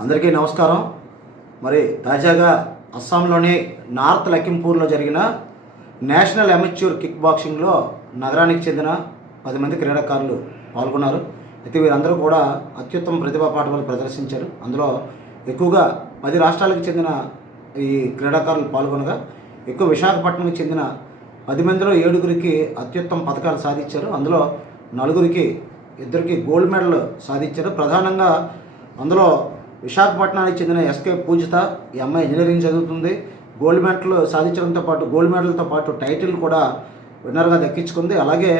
అందరికీ నమస్కారం. మరి తాజాగా అస్సాంలోని నార్త్ లఖింపూర్లో జరిగిన నేషనల్ అమెచ్యూర్ కిక్ బాక్సింగ్లో నగరానికి చెందిన 10 మంది క్రీడాకారులు పాల్గొన్నారు. అయితే వీరందరూ కూడా అత్యుత్తమ ప్రతిభా పాఠవాలు ప్రదర్శించారు. అందులో ఎక్కువగా 10 రాష్ట్రాలకు చెందిన ఈ క్రీడాకారులు పాల్గొనగా ఎక్కువ విశాఖపట్నంకి చెందిన 10 మందిలో 7గురికి అత్యుత్తమ పథకాలు సాధించారు. అందులో 2కి గోల్డ్ మెడల్ సాధించారు. ప్రధానంగా అందులో విశాఖపట్నానికి చెందిన ఎస్కే పూజిత, ఈ అమ్మాయి ఇంజనీరింగ్ చదువుతుంది. గోల్డ్ మెడల్తో పాటు టైటిల్ కూడా విన్నర్గా దక్కించుకుంది. అలాగే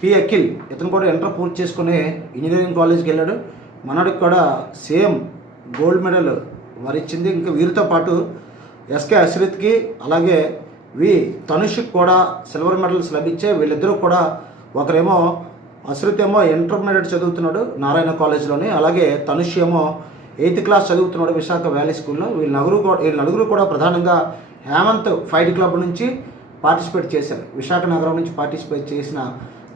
పి అఖిల్, ఇతను కూడా ఇంటర్ పూర్తి చేసుకుని ఇంజనీరింగ్ కాలేజ్కి వెళ్ళాడు. మనడికి కూడా సేమ్ గోల్డ్ మెడల్ వరించింది. ఇంకా వీరితో పాటు ఎస్కే అశ్రిత్కి అలాగే తనుష్కి కూడా సిల్వర్ మెడల్స్ లభించాయి. వీళ్ళిద్దరూ కూడా ఒకరేమో అశ్రిత్ ఏమో ఇంటర్మీడియట్ చదువుతున్నాడు నారాయణ కాలేజ్లోని, అలాగే తనుష్ ఏమో 8th క్లాస్ చదువుతున్నాడు విశాఖ వ్యాలీ స్కూల్లో. వీళ్ళ నలుగురు కూడా ప్రధానంగా హేమంత్ ఫైట్ క్లబ్ నుంచి పార్టిసిపేట్ చేశారు. విశాఖ నగరం నుంచి పార్టిసిపేట్ చేసిన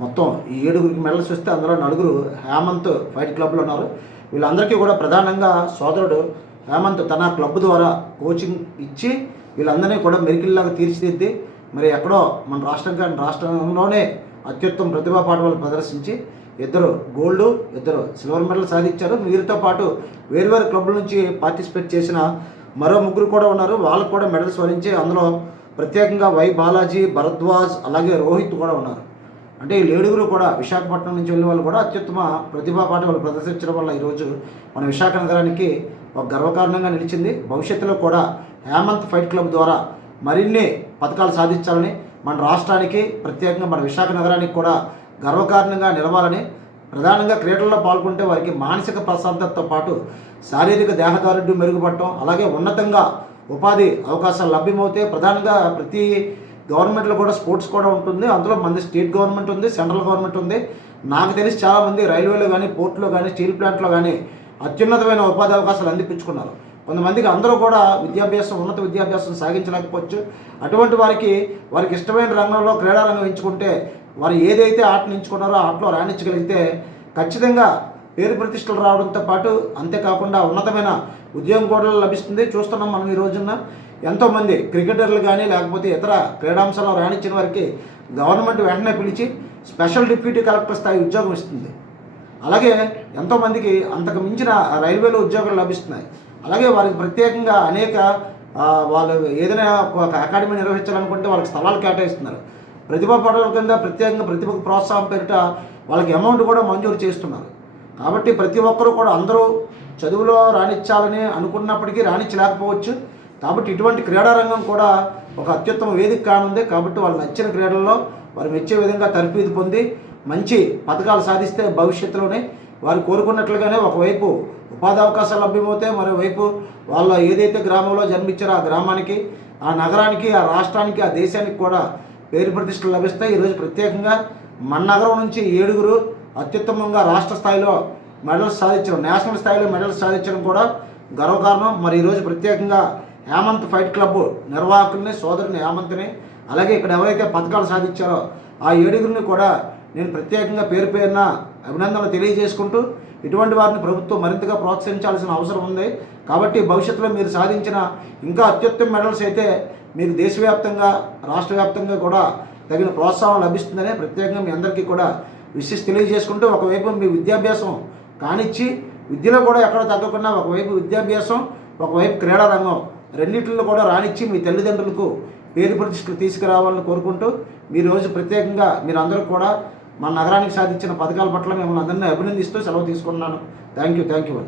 మొత్తం ఈ 7గురికి మెడల్స్ వస్తే అందులో 4 హేమంత్ ఫైట్ క్లబ్లో ఉన్నారు. వీళ్ళందరికీ కూడా ప్రధానంగా సోదరుడు హేమంత్ తన క్లబ్ ద్వారా కోచింగ్ ఇచ్చి వీళ్ళందరినీ కూడా మెరికిల్లాగా తీర్చిదిద్ది మరి ఎక్కడో మన రాష్ట్రంలోనే అత్యుత్తమ ప్రతిభా పాఠవాలు ప్రదర్శించి 2 గోల్డ్ 2 సిల్వర్ మెడల్ సాధించారు. వీరితో పాటు వేరువేరు క్లబ్ల నుంచి పార్టిసిపేట్ చేసిన మరో 3 కూడా ఉన్నారు. వాళ్ళకు కూడా మెడల్స్ వరించి అందులో ప్రత్యేకంగా వై బాలాజీ, భరద్వాజ్ అలాగే రోహిత్ కూడా ఉన్నారు. అంటే ఈ 7గురు కూడా విశాఖపట్నం నుంచి వెళ్ళిన వాళ్ళు కూడా అత్యుత్తమ ప్రతిభా పాఠవాలు ప్రదర్శించడం వల్ల ఈరోజు మన విశాఖ నగరానికి ఒక గర్వకారణంగా నిలిచింది. భవిష్యత్తులో కూడా హేమంత్ ఫైట్ క్లబ్ ద్వారా మరిన్ని పథకాలు సాధించాలని, మన రాష్ట్రానికి ప్రత్యేకంగా మన విశాఖ నగరానికి కూడా గర్వకారణంగా నిలవాలని, ప్రధానంగా క్రీడల్లో పాల్గొంటే వారికి మానసిక ప్రశాంతతతో పాటు శారీరక దేహదారుఢ్యం మెరుగుపడటం, అలాగే ఉన్నతంగా ఉపాధి అవకాశాలు లభ్యమవుతాయి. ప్రధానంగా ప్రతి గవర్నమెంట్లో కూడా స్పోర్ట్స్ కూడా ఉంటుంది. అందులో మన స్టేట్ గవర్నమెంట్ ఉంది, సెంట్రల్ గవర్నమెంట్ ఉంది. నాకు తెలిసి చాలామంది రైల్వేలో కానీ, పోర్టులో కానీ, స్టీల్ ప్లాంట్లో కానీ అత్యున్నతమైన ఉపాధి అవకాశాలు అందిపించుకున్నారు. కొంతమందికి అందరూ కూడా ఉన్నత విద్యాభ్యాసం సాగించలేకపోవచ్చు. అటువంటి వారికి ఇష్టమైన రంగంలో క్రీడారంగం ఎంచుకుంటే వారు ఏదైతే ఆటను ఎంచుకున్నారో ఆ ఆటలో రాణించగలిగితే ఖచ్చితంగా పేరు ప్రతిష్టలు రావడంతో పాటు అంతేకాకుండా ఉన్నతమైన ఉద్యోగం కూడా లభిస్తుంది. చూస్తున్నాం మనం ఈ రోజున ఎంతోమంది క్రికెటర్లు కానీ లేకపోతే ఇతర క్రీడాంశాల్లో రాణించిన వారికి గవర్నమెంట్ వెంటనే పిలిచి స్పెషల్ డిప్యూటీ కలెక్టర్ స్థాయి ఉద్యోగం ఇస్తుంది. అలాగే ఎంతోమందికి అంతకు మించిన రైల్వేలో ఉద్యోగాలు లభిస్తున్నాయి. అలాగే వారికి ప్రత్యేకంగా అనేక వాళ్ళు ఏదైనా ఒక అకాడమీ నిర్వహించాలనుకుంటే వాళ్ళకి స్థలాలు కేటాయిస్తున్నారు. ప్రతిభా పాఠవాల కింద ప్రత్యేకంగా ప్రతిభకు ప్రోత్సాహం పేరిట వాళ్ళకి అమౌంట్ కూడా మంజూరు చేస్తున్నారు. కాబట్టి ప్రతి ఒక్కరూ కూడా అందరూ చదువులో రాణించాలని అనుకున్నప్పటికీ రాణించలేకపోవచ్చు. కాబట్టి ఇటువంటి క్రీడారంగం కూడా ఒక అత్యుత్తమ వేదిక కానుంది. కాబట్టి వాళ్ళు నచ్చిన క్రీడల్లో వారు మెచ్చే విధంగా తర్ఫీదు పొంది మంచి పథకాలు సాధిస్తే భవిష్యత్తులోనే వారు కోరుకున్నట్లుగానే ఒకవైపు ఉపాధి అవకాశాలు లభ్యమవుతాయి, మరోవైపు వాళ్ళ ఏదైతే గ్రామంలో జన్మించారో ఆ గ్రామానికి, ఆ నగరానికి, ఆ రాష్ట్రానికి, ఆ దేశానికి కూడా పేరు ప్రతిష్టలు లభిస్తాయి. ఈరోజు ప్రత్యేకంగా మన నగరం నుంచి 7గురు అత్యుత్తమంగా రాష్ట్ర స్థాయిలో మెడల్స్ సాధించడం, నేషనల్ స్థాయిలో మెడల్స్ సాధించడం కూడా గర్వకారణం. మరి ఈరోజు ప్రత్యేకంగా హేమంత్ ఫైట్ క్లబ్ నిర్వాహకుల్ని, సోదరుని హేమంత్ని, అలాగే ఇక్కడ ఎవరైతే పథకాలు సాధించారో ఆ 7గురిని కూడా నేను ప్రత్యేకంగా పేరున అభినందనలు తెలియజేసుకుంటూ ఇటువంటి వారిని ప్రభుత్వం మరింతగా ప్రోత్సహించాల్సిన అవసరం ఉంది. కాబట్టి భవిష్యత్తులో మీరు సాధించిన ఇంకా అత్యుత్తమ మెడల్స్ అయితే మీకు దేశవ్యాప్తంగా, రాష్ట్ర వ్యాప్తంగా కూడా తగిన ప్రోత్సాహం లభిస్తుందని ప్రత్యేకంగా మీ అందరికీ కూడా తెలియజేసుకుంటూ ఒకవైపు మీ విద్యాభ్యాసం కానిచ్చి విద్యలో కూడా ఎక్కడ తగ్గకుండా ఒకవైపు విద్యాభ్యాసం, ఒకవైపు క్రీడారంగం రెండింటిలో కూడా రానిచ్చి మీ తల్లిదండ్రులకు పేరు ప్రతిష్టలు తీసుకురావాలని కోరుకుంటూ రోజు ప్రత్యేకంగా మీరందరూ కూడా మన నగరానికి సాధించిన పథకాల పట్ల మిమ్మల్ని అందరినీ అభినందిస్తూ సెలవు తీసుకున్నాను. Thank you.